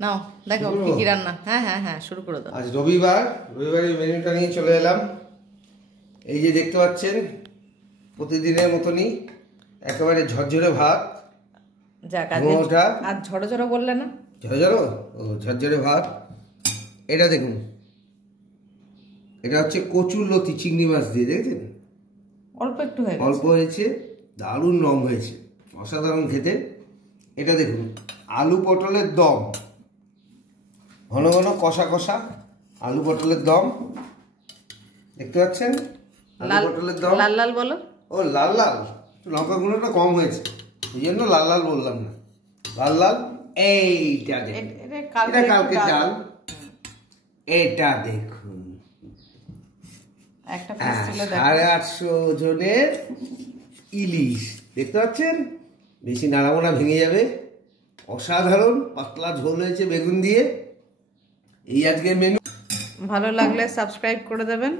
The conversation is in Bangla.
নাও দেখো কি কি রান্না। হ্যাঁ হ্যাঁ হ্যাঁ শুরু করে দাও। আজ রবিবারের মেনুটা নিয়ে চলে এলাম। এই যে দেখতে পাচ্ছেন প্রতিদিনের মতনই একেবারে ঝরঝরে ভাত। যাক আজ ঝড়ো ঝড়ো বললে না? ঝরঝরো ও ঝরঝরে ভাত। এটা দেখুন, এটা হচ্ছে কচুর লতি চিংড়ি মাছ দিয়ে, দেখেছেন? অল্প একটু অল্প হয়েছে, দারুণ রং হয়েছে, অসাধারণ খেতে। এটা দেখুন আলু পটলের দম, ঘন ঘন কষা কষা আলু পটলের দম, দেখতে পাচ্ছেন? আলু পটলের দম লাল লাল বলো। ও লাল লাল, লঙ্কা গুঁড়োটা কম হয়েছে এই জন্য লাল লাল বললাম না। লাল লাল। এইটা দেখুন, এটা কালকে ডাল। এটা দেখুন 850 ওজনের ইলিশ, দেখতে পাচ্ছেন? বেশি নাড়ামোড়া ভেঙে যাবে। অসাধারণ পাতলা ঝোল হয়েছে বেগুন দিয়ে। এই আজকের মেনু। ভালো লাগলে সাবস্ক্রাইব করে দেবেন।